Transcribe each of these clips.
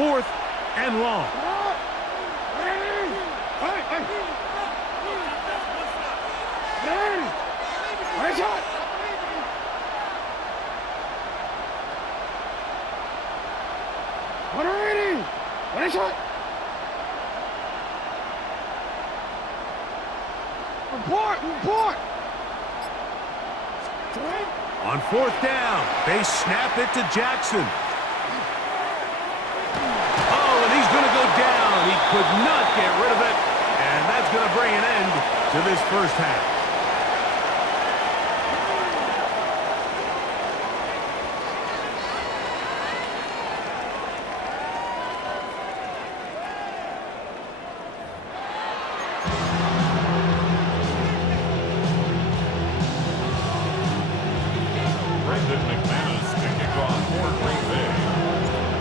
4th and long. Report! On 4th down, they snap it to Jackson. Oh, and he's going to go down. He could not get rid of it, and that's going to bring an end to this first half.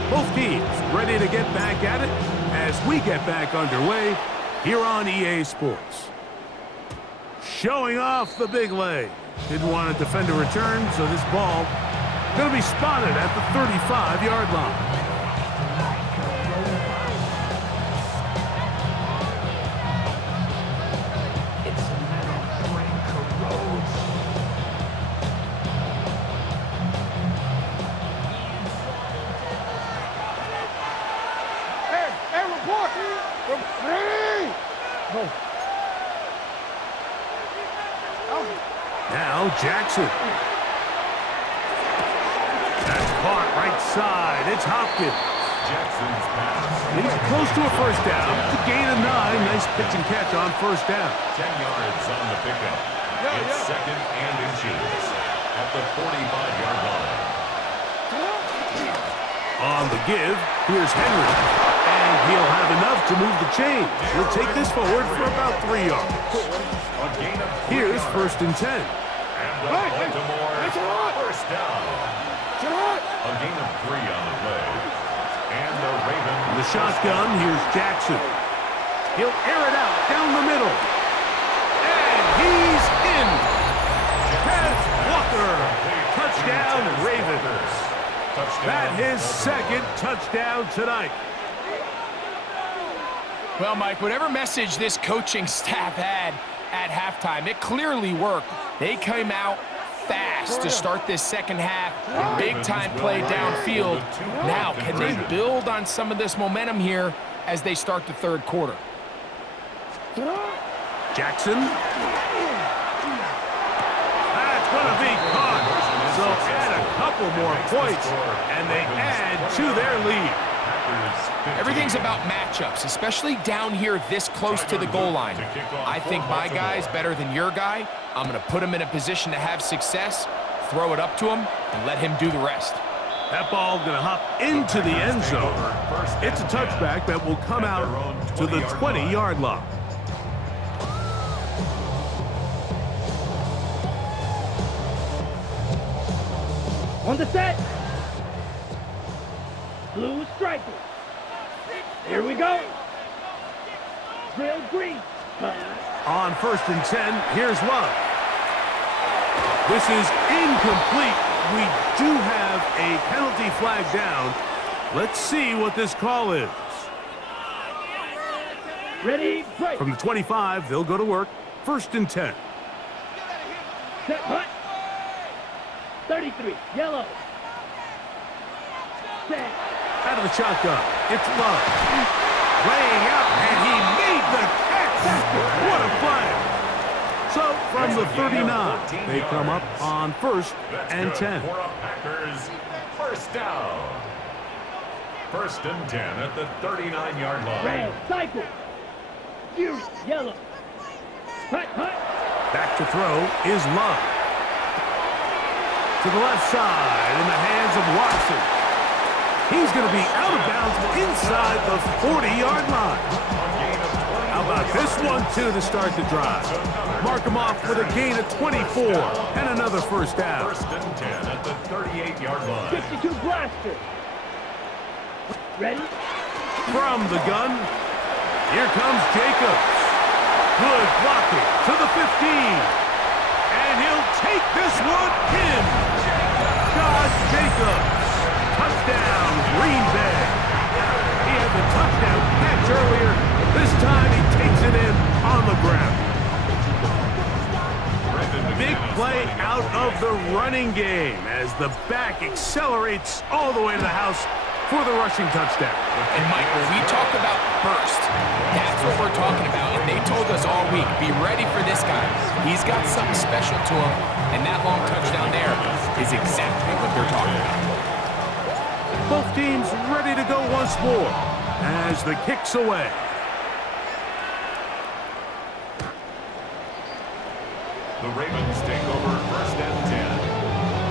Both teams ready to get back at it as we get back underway here on EA Sports. Showing off the big leg. Didn't want to defend a return, so this ball going to be spotted at the 35-yard line. Now Jackson. That's caught right side. It's Hopkins. Jackson's pass. He's close to a first down. To gain a 9. Nice pitch and catch on first down. 10 yards on the pickup. It's 2nd and inches at the 45-yard line. On the give, here's Henry. And he'll have enough to move the chains. He'll take this forward for about 3 yards. Here's 1st and 10. And Baltimore first down. A gain of 3 on the play. And the Ravens. The shotgun, here's Jackson. He'll air it out down the middle. And he's in. Kenneth Walker. Touchdown, Ravens. That his 2nd touchdown tonight. Well, Mike, whatever message this coaching staff had at halftime, it clearly worked. They came out fast to start this second half. Big-time play downfield. Now, can they build on some of this momentum here as they start the third quarter? Jackson. That's going to be caught. So add a couple more points, and they add to their lead. Everything's about matchups, especially down here this close to the goal line. I think my guy's better than your guy. I'm going to put him in a position to have success, throw it up to him, and let him do the rest. That ball going to hop into the end zone. It's a touchback that will come out to the 20-yard line. On the set. Blue striker. Here we go. Drill green. On 1st and 10, here's Love. This is incomplete. We do have a penalty flag down. Let's see what this call is. Ready, break. From the 25, they'll go to work. 1st and 10. Set, hut. 33, yellow. Set. Out of the shotgun, it's Love. Laying out, and he made the catch. What a play. So, from the 39, they come up on 1st and 10. For a Packers first down. 1st and 10 at the 39-yard line. Red, cycle. Fury, yellow. Hut, hut. Back to throw is Love. To the left side in the hands of Watson. He's going to be out of bounds inside the 40-yard line. How about this one, too, to start the drive? Mark him off with a gain of 24 and another first down. 1st and 10 at the 38-yard line. 62 blaster. Ready? From the gun, here comes Jacobs. Good blocking to the 15. And he'll take this one in. Josh Jacobs. Touchdown, Green Bay. play out of the running game as the back accelerates all the way to the house for the rushing touchdown. And Mike, when we talk about burst, that's what we're talking about. And they told us all week, be ready for this guy. He's got something special to him, and that long touchdown there is exactly what they're talking about. Both teams ready to go once more as the kick's away. The Ravens take over 1st and 10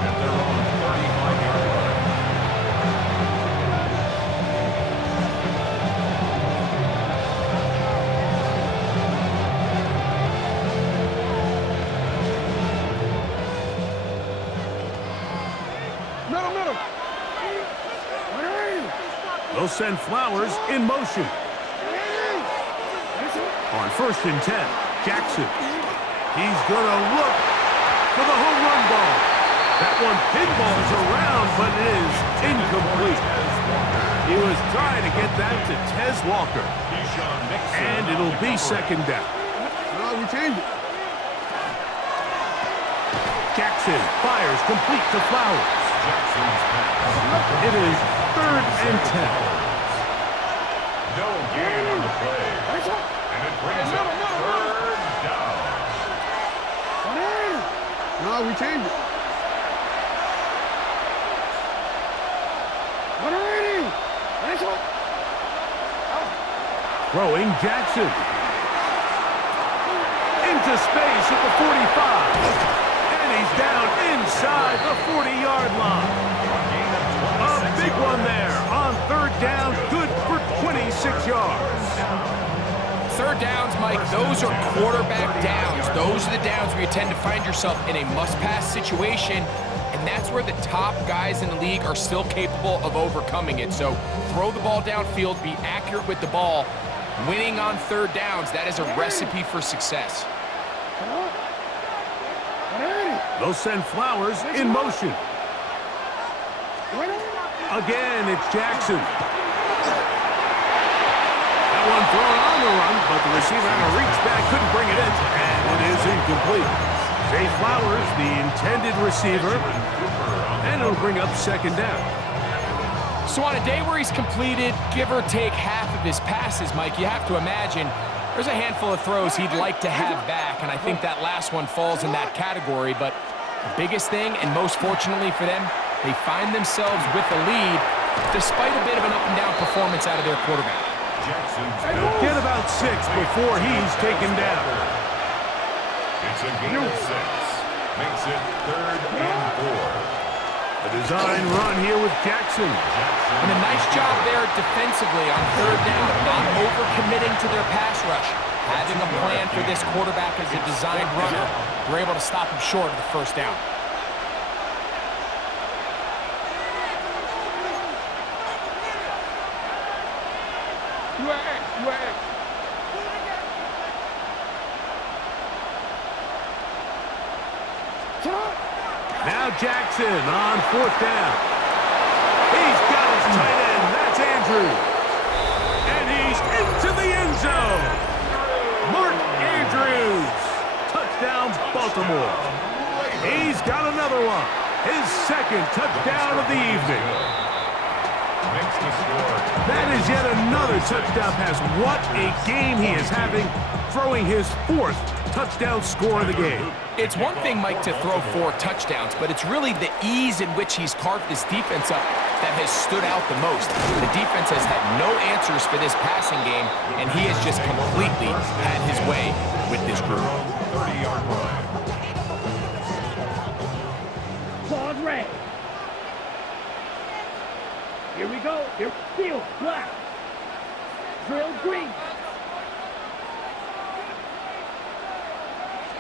at their own 35-yard line. They'll send Flowers in motion. On 1st and 10, Jackson. He's going to look for the home run ball. That one pinballs around, but it is incomplete. He was trying to get that to Tez Walker. And it'll be 2nd down. We changed it. Jackson fires complete to Flowers. It is 3rd and 10. No gain on the play. And it brings up 3rd down. No, we changed it. Throwing Jackson. Into space at the 45. And he's down inside the 40-yard line. A big one there on 3rd down. Good for 26 yards. 3rd downs, Mike, those are quarterback downs. Those are the downs where you tend to find yourself in a must-pass situation, and that's where the top guys in the league are still capable of overcoming it. So throw the ball downfield, be accurate with the ball. Winning on 3rd downs, that is a recipe for success. They'll send Flowers in motion. Again, it's Jackson. That one thrown on the run, but the receiver on a reach back couldn't bring it in, and it is incomplete. Zay Flowers, the intended receiver, and it'll bring up 2nd down. So on a day where he's completed, give or take half of his passes, Mike, you have to imagine there's a handful of throws he'd like to have back, and I think that last one falls in that category. But the biggest thing, and most fortunately for them, they find themselves with the lead despite a bit of an up-and-down performance out of their quarterback. They'll get about 6 before he's taken down. It's a gain of 6. Makes it 3rd and 4. A design run here with Jackson. And a nice job there defensively on 3rd down, not overcommitting to their pass rush. Having a plan for this quarterback as a designed runner, they're able to stop him short of the 1st down. Now Jackson on 4th down. He's got his tight end. That's Andrews. And he's into the end zone. Mark Andrews. Touchdown, Baltimore. He's got another one. His 2nd touchdown of the evening. That is yet another touchdown pass. What a game he is having, throwing his 4th touchdown score of the game. It's one thing, Mike, to throw 4 touchdowns, but it's really the ease in which he's carved this defense up that has stood out the most. The defense has had no answers for this passing game, and he has just completely had his way with this group. 30-yard line. Claude Ray. Here we go. Here, field black. Drill green.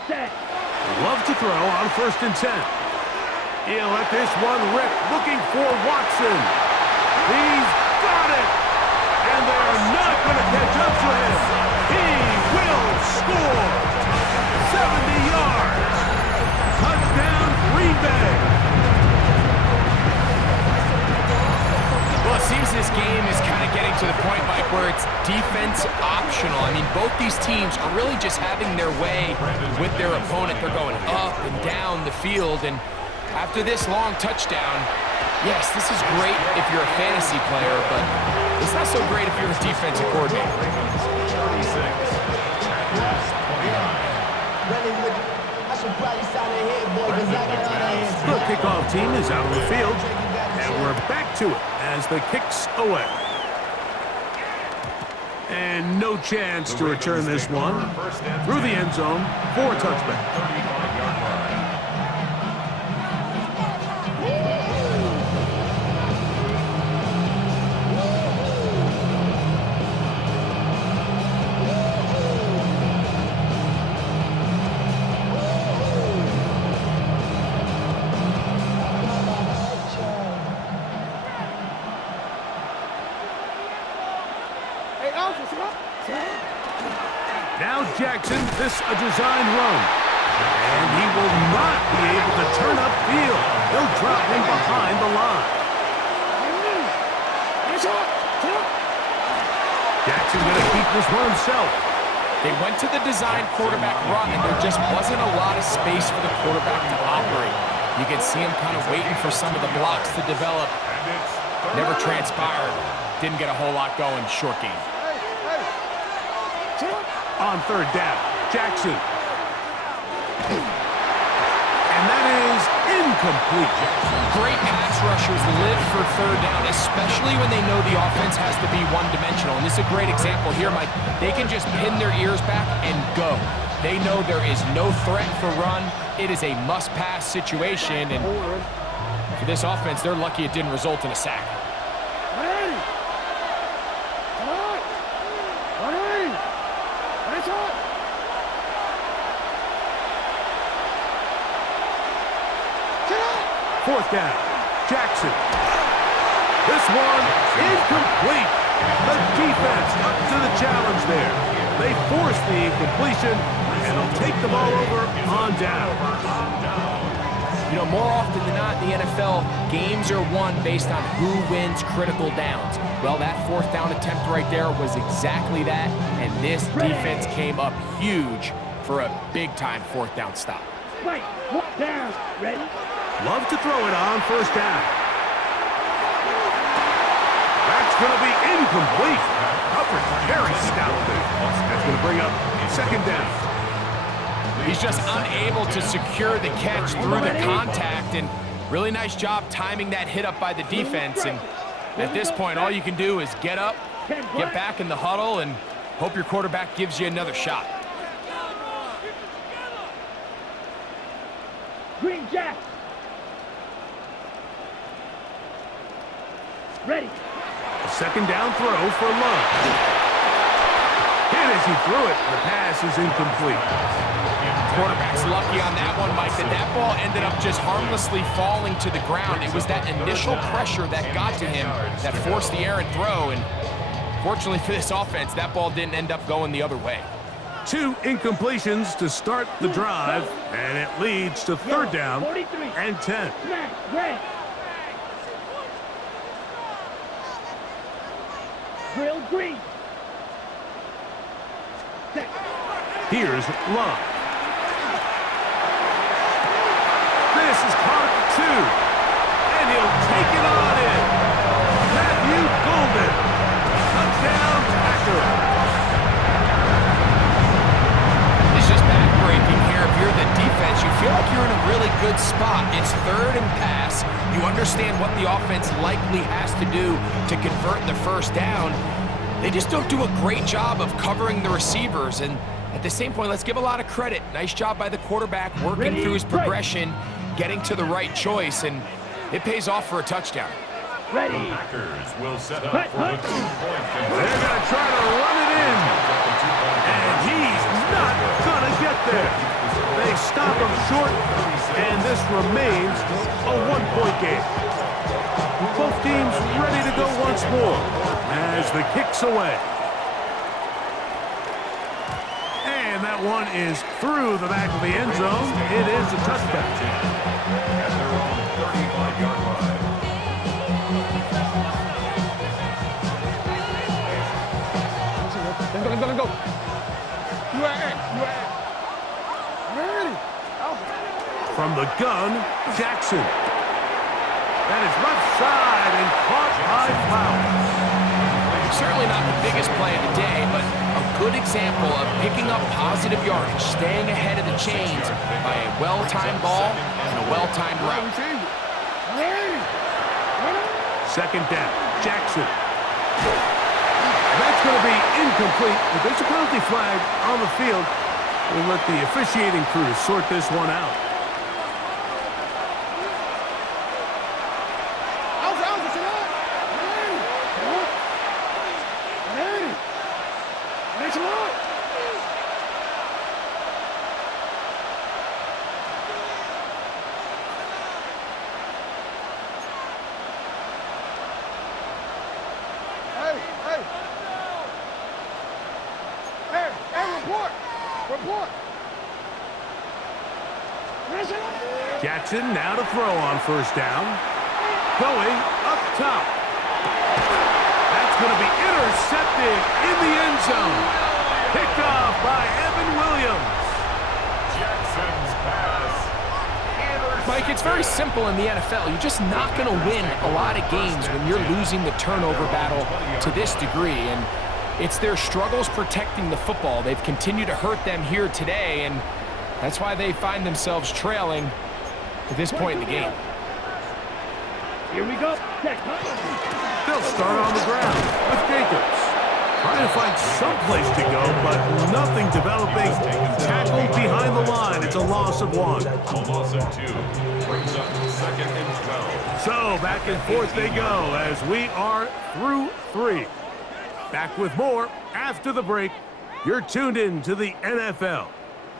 Set. Love to throw on 1st and 10. He'll let this one rip, looking for Watson. He's got it. And they're not going to catch up to him. He will score. 70 yards. Touchdown, Green Bay. Well, it seems this game is kind of getting to the point, Mike, where it's defense optional. I mean, both these teams are really just having their way with their opponent. They're going up and down the field, and after this long touchdown, yes, this is great if you're a fantasy player, but it's not so great if you're a defensive coordinator. 36. The kickoff team is out on the field, and we're back to it as the kick's away. And no chance to return this one through the end zone for a touchback. 35-yard line. Now Jackson, this a designed run. And he will not be able to turn upfield. He'll drop him behind the line. Jackson going to keep this one himself. They went to the design quarterback run, and there just wasn't a lot of space for the quarterback to operate. You can see him kind of waiting for some of the blocks to develop. Never transpired. Didn't get a whole lot going. Short game. On third down, Jackson. And that is incomplete. Great pass rushers live for third down, especially when they know the offense has to be one-dimensional. And this is a great example here, Mike. They can just pin their ears back and go. They know there is no threat for run. It is a must-pass situation. And for this offense, they're lucky it didn't result in a sack. Fourth down, Jackson. This one incomplete. The defense up to the challenge there. They force the incompletion, and they'll take the ball over on down. You know, more often than not in the NFL, games are won based on who wins critical downs. Well, that fourth down attempt right there was exactly that, and this defense came up huge for a big-time fourth down stop. Right, down, ready? Love to throw it on first down. That's going to be incomplete. Coverage very stout there. That's going to bring up second down. He's just unable to secure the catch through the contact, and really nice job timing that hit up by the defense. And at this point, all you can do is get up, get back in the huddle, and hope your quarterback gives you another shot. Green Jack. Ready. A second down throw for Love. And as he threw it, the pass is incomplete. Quarterback's lucky on that one, Mike, that ball ended up just harmlessly falling to the ground. It was that initial pressure that got to him that forced the errant throw, and fortunately for this offense, that ball didn't end up going the other way. 2 incompletions to start the drive, and it leads to third down and 10. Grill green. Here's Love. This is caught at 2, and he'll take it on in. Matthew Golden, touchdown tackle. It's just backbreaking here. If you're the defense, you feel like you're in a really good spot. It's third and pass. You understand what the offense likely has to do to convert the first down. They just don't do a great job of covering the receivers. And at the same point, let's give a lot of credit. Nice job by the quarterback working through his progression, getting to the right choice, and it pays off for a touchdown. Ready. Packers will set up for the 2-point conversion. They're going to try to run it in, and he's not going to get there. They stop him short, and this remains a 1-point game. Both teams ready to go once more as the kick's away. And that one is through the back of the end zone. It is a touchback. At their own 35-yard line. go. You at X. You at X. Ready. From the gun, Jackson. That is left side and caught by Flowers. Certainly not the biggest play of the day, but a good example of picking up positive yardage, staying ahead of the chains by a well-timed ball and a well-timed route. Second down, Jackson. That's going to be incomplete, but there's a penalty flag on the field. We'll let the officiating crew sort this one out. Report. Jackson now to throw on first down. Going up top. That's going to be intercepted in the end zone. Picked off by Evan Williams. Jackson's pass. Mike, it's very simple in the NFL. You're just not going to win a lot of games when you're losing the turnover battle to this degree. And it's their struggles protecting the football. They've continued to hurt them here today, and that's why they find themselves trailing at this point in the game. Here we go. They'll start on the ground with Jacobs. Trying to find some place to go, but nothing developing. Tackled behind the line. It's a loss of 1. A loss of 2. Brings up 2nd and 12. So back and forth they go as we are through 3. Back with more after the break. You're tuned in to the NFL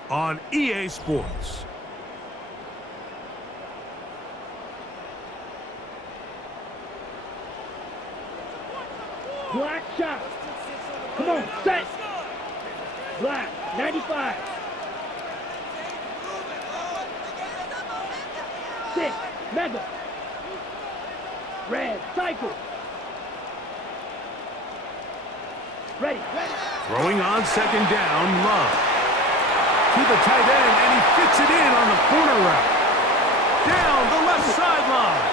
on EA Sports. Black shot. Come on, set. Black, 95. 6, mega. Red, cycle. Ready. Throwing on second down, Love. To the tight end, and he fits it in on the corner route. Down the left sideline.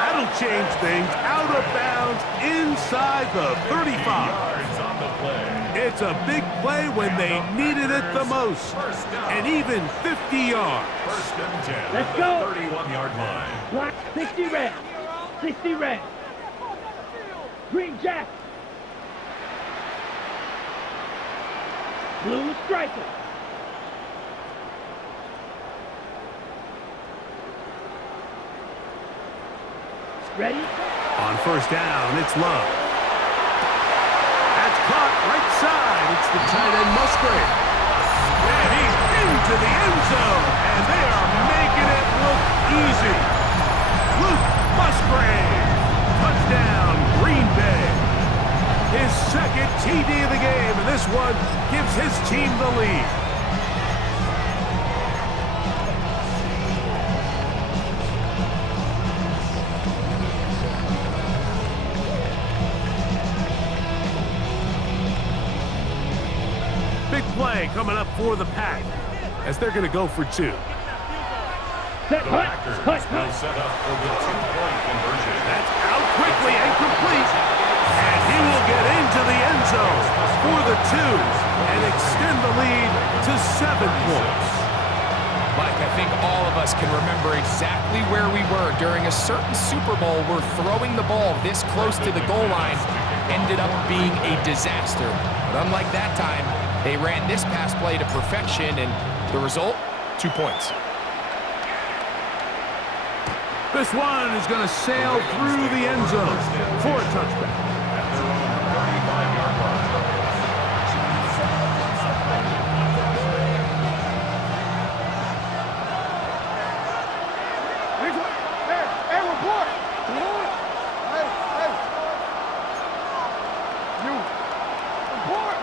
That'll change things. Out of bounds inside the 35. Yards on the play. It's a big play when they needed it the most. And even 50 yards. 1st and 10. Let's go. 31-yard line. Black, 60 red. 60 red. Green jack. Blue striker. Ready? On first down, it's Love. That's caught right side. It's the tight end Musgrave. And he's into the end zone. And they are making it look easy. Luke Musgrave. Touchdown, Green Bay. His 2nd TD of the game, and this one gives his team the lead. Big play coming up for the Pack as they're going to go for 2. Set, The hut, Packers hut, now hut. set up for the 2-point conversion. That's out quickly and complete. And he will get into the end zone for the 2 and extend the lead to 7 points. Mike, I think all of us can remember exactly where we were during a certain Super Bowl where throwing the ball this close to the goal line ended up being a disaster. But unlike that time, they ran this pass play to perfection, and the result, 2 points. This one is going to sail through the end zone for a touchback. At their own 35-yard line. Hey, report. Hey. You. Report.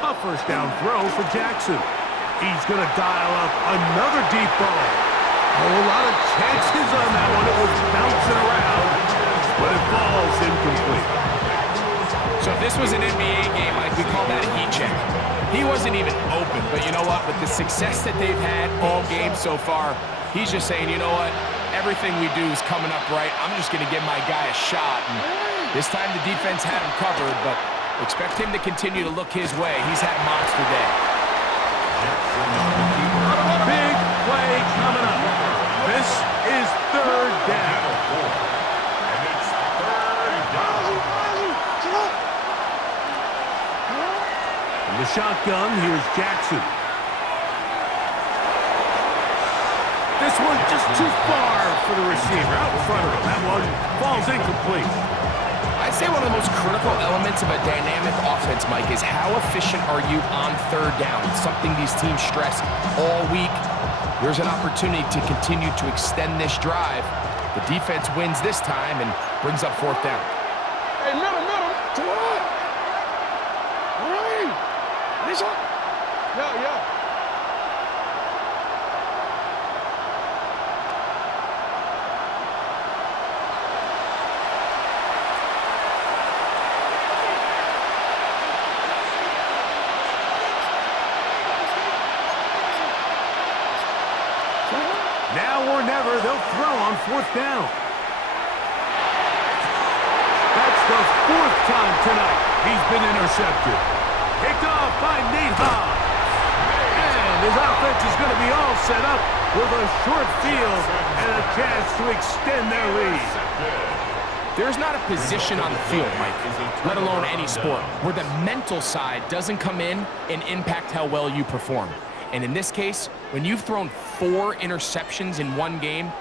A first down throw for Jackson. He's going to dial up another deep ball. A whole lot of chances on that one. It was bouncing around, but it falls incomplete. So if this was an NBA game, Mike, we call that a heat check. He wasn't even open, but you know what? With the success that they've had all game so far, he's just saying, you know what? Everything we do is coming up right. I'm just going to give my guy a shot. And this time the defense had him covered, but expect him to continue to look his way. He's had a monster day. Big play coming up. This is third down. And it's third down. From the shotgun, here's Jackson. This one just too far for the receiver. Out in front of him. That one falls incomplete. I'd say one of the most critical elements of a dynamic offense, Mike, is how efficient are you on third down? It's something these teams stress all week. Here's an opportunity to continue to extend this drive. The defense wins this time and brings up fourth down. Hey, middle. To what? All right. Nice one. Yeah. Now or never, they'll throw on fourth down. That's the fourth time tonight he's been intercepted. Picked off by Nate Hobbs. And his offense is going to be all set up with a short field and a chance to extend their lead. There's not a position on the field, Mike, let alone any sport, where the mental side doesn't come in and impact how well you perform. And in this case, when you've thrown 4 interceptions in one game,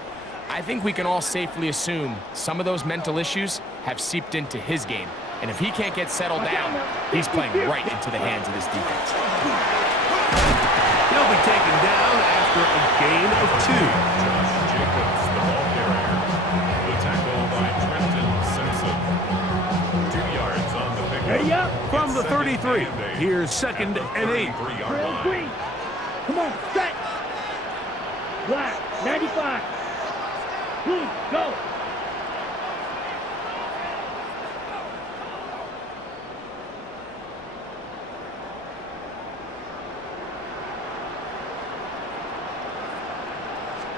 I think we can all safely assume some of those mental issues have seeped into his game. And if he can't get settled down, he's playing right into the hands of this defense. He'll be taken down after a gain of 2. Jacobs, the ball carrier. The tackle by Trenton Simpson. 2 yards on the pickup. Ready up. From the 33, here's second and 8. 33-yard line. Green. Come on, set. Black, 95. Blue, go.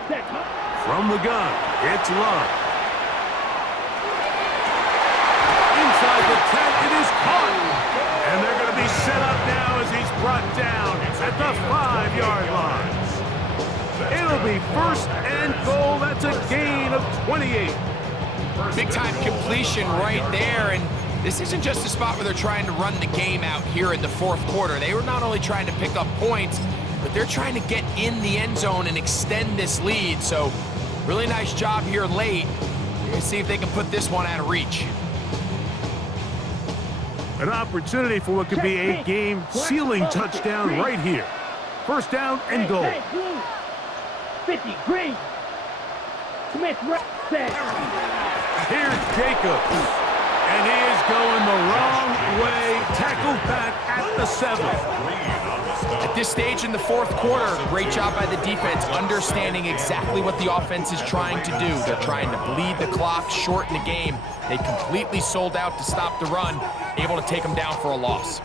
Set. From the gun, it's Love. Inside the 10, it is caught. And they're going to be set up now as he's brought down at the 5-yard line. It'll be first and goal. That's a gain of 28. Big-time completion right there, and this isn't just a spot where they're trying to run the game out here in the fourth quarter. They were not only trying to pick up points, but they're trying to get in the end zone and extend this lead. So, really nice job here late. Let's see if they can put this one out of reach. An opportunity for what could be a game-sealing touchdown right here. First down and goal. Hey, blue. 50, green. Smith, right, set. Here's Jacobs. And he is going the wrong way. Tackled back at the 7. At this stage in the fourth quarter, great job by the defense, understanding exactly what the offense is trying to do. They're trying to bleed the clock, shorten the game. They completely sold out to stop the run, able to take them down for a loss.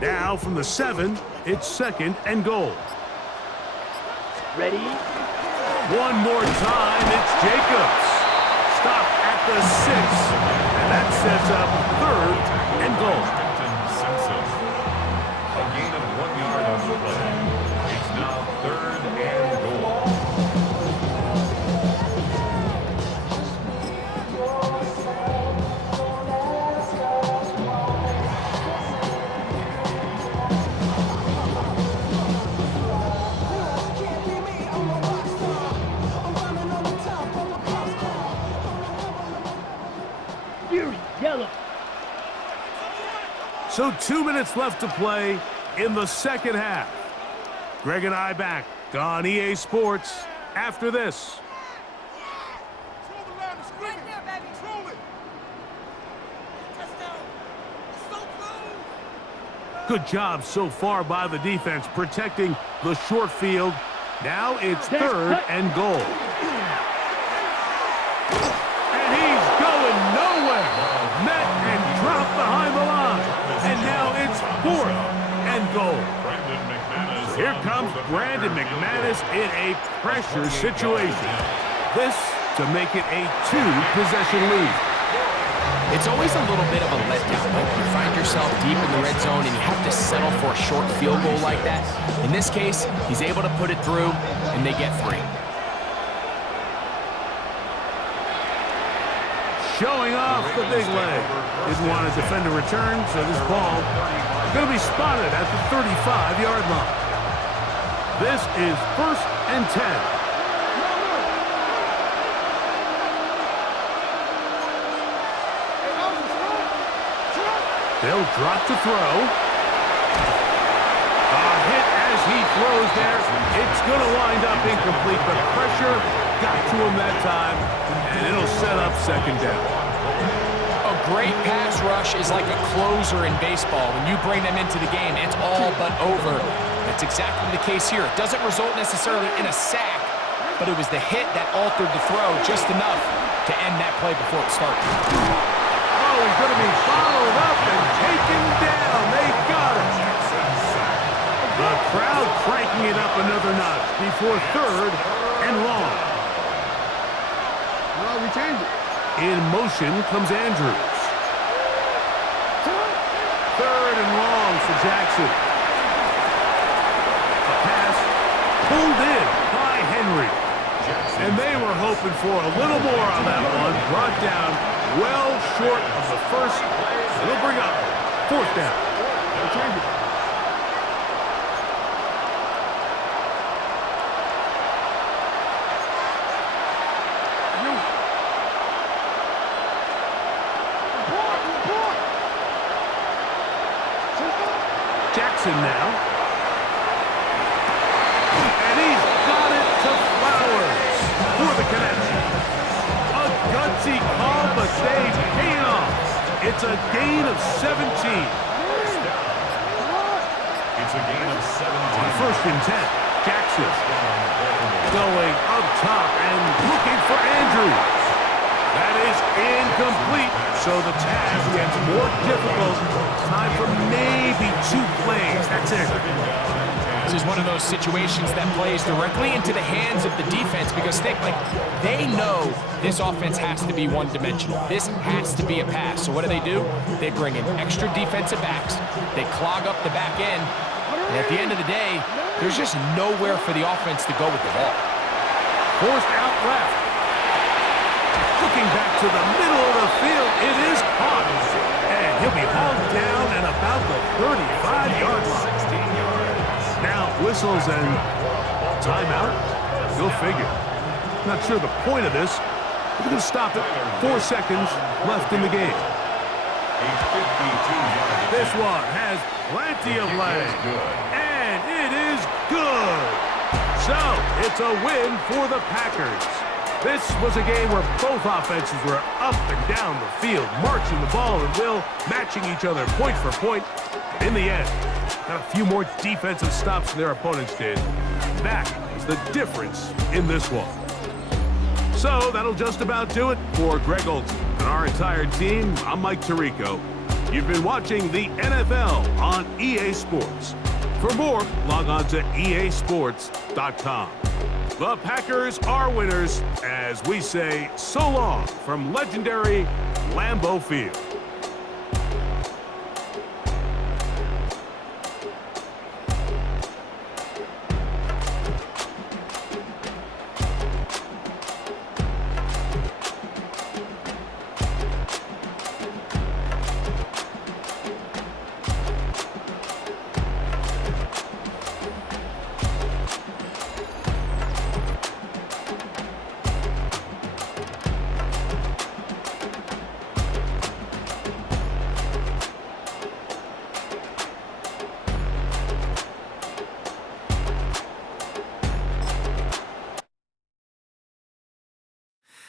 Now from the 7, it's second and goal. Ready? One more time, it's Jacobs. Stopped at the 6, and that sets up third and goal. Trenton Simpson. A gain of 1 yard on the play. It's now third and goal. Fury, yellow. So 2 minutes left to play in the second half. Greg and I back on EA Sports after this. Right there, baby. Control it. Touchdown. It's so close. Good job so far by the defense protecting the short field. Now it's 3rd and goal. And he's going nowhere. Met and dropped behind the line. And now it's 4th and goal. Here comes Brandon McManus in a pressure situation. This to make it a 2-possession lead. It's always a little bit of a letdown when you find yourself deep in the red zone and you have to settle for a short field goal like that. In this case, he's able to put it through, and they get 3. Showing off the big leg. Didn't want to defend a return, so this ball is going to be spotted at the 35-yard line. This is 1st and 10. They'll drop to throw. A hit as he throws there. It's going to wind up incomplete. The pressure got to him that time, and it'll set up 2nd down. A great pass rush is like a closer in baseball. When you bring them into the game, it's all but over. That's exactly the case here. It doesn't result necessarily in a sack, but it was the hit that altered the throw just enough to end that play before it started. Oh, he's going to be followed up and taken down. They got him. The crowd cranking it up another notch before 3rd and long. Well, we changed it. In motion comes Andrews. 3rd and long for Jackson. A pass pulled in by Henry. And they were hoping for a little more on that one. Brought down well short of the first. It'll bring up 4th down. Jackson now. And he's got it to Flowers for the connection. A gutsy call, but they pay it off. It's a gain of 17. It's a gain of 17. On 1st and 10, Jackson going up top and looking for Andrews. That is incomplete, so the task gets more difficult. Time for maybe 2 plays. That's it. This is one of those situations that plays directly into the hands of the defense because they know this offense has to be one-dimensional. This has to be a pass. So what do? They bring in extra defensive backs. They clog up the back end. And at the end of the day, there's just nowhere for the offense to go with the ball. Forced out left. Looking back to the middle of the field, it is caught. And he'll be hauled down at about the 35-yard line. Now, whistles and timeout. Go figure. Not sure the point of this. We're going to stop it. 4 seconds left in the game. This one has plenty of leg. And it is good. So, it's a win for the Packers. This was a game where both offenses were up and down the field, marching the ball and will, matching each other point for point. But in the end, got a few more defensive stops than their opponents did. That is the difference in this one. So that'll just about do it for Greg Olson and our entire team. I'm Mike Tirico. You've been watching the NFL on EA Sports. For more, log on to easports.com. The Packers are winners as we say so long from legendary Lambeau Field.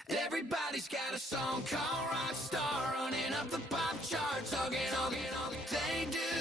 Everybody's got a song called Rockstar, running up the pop charts, hugging, they do.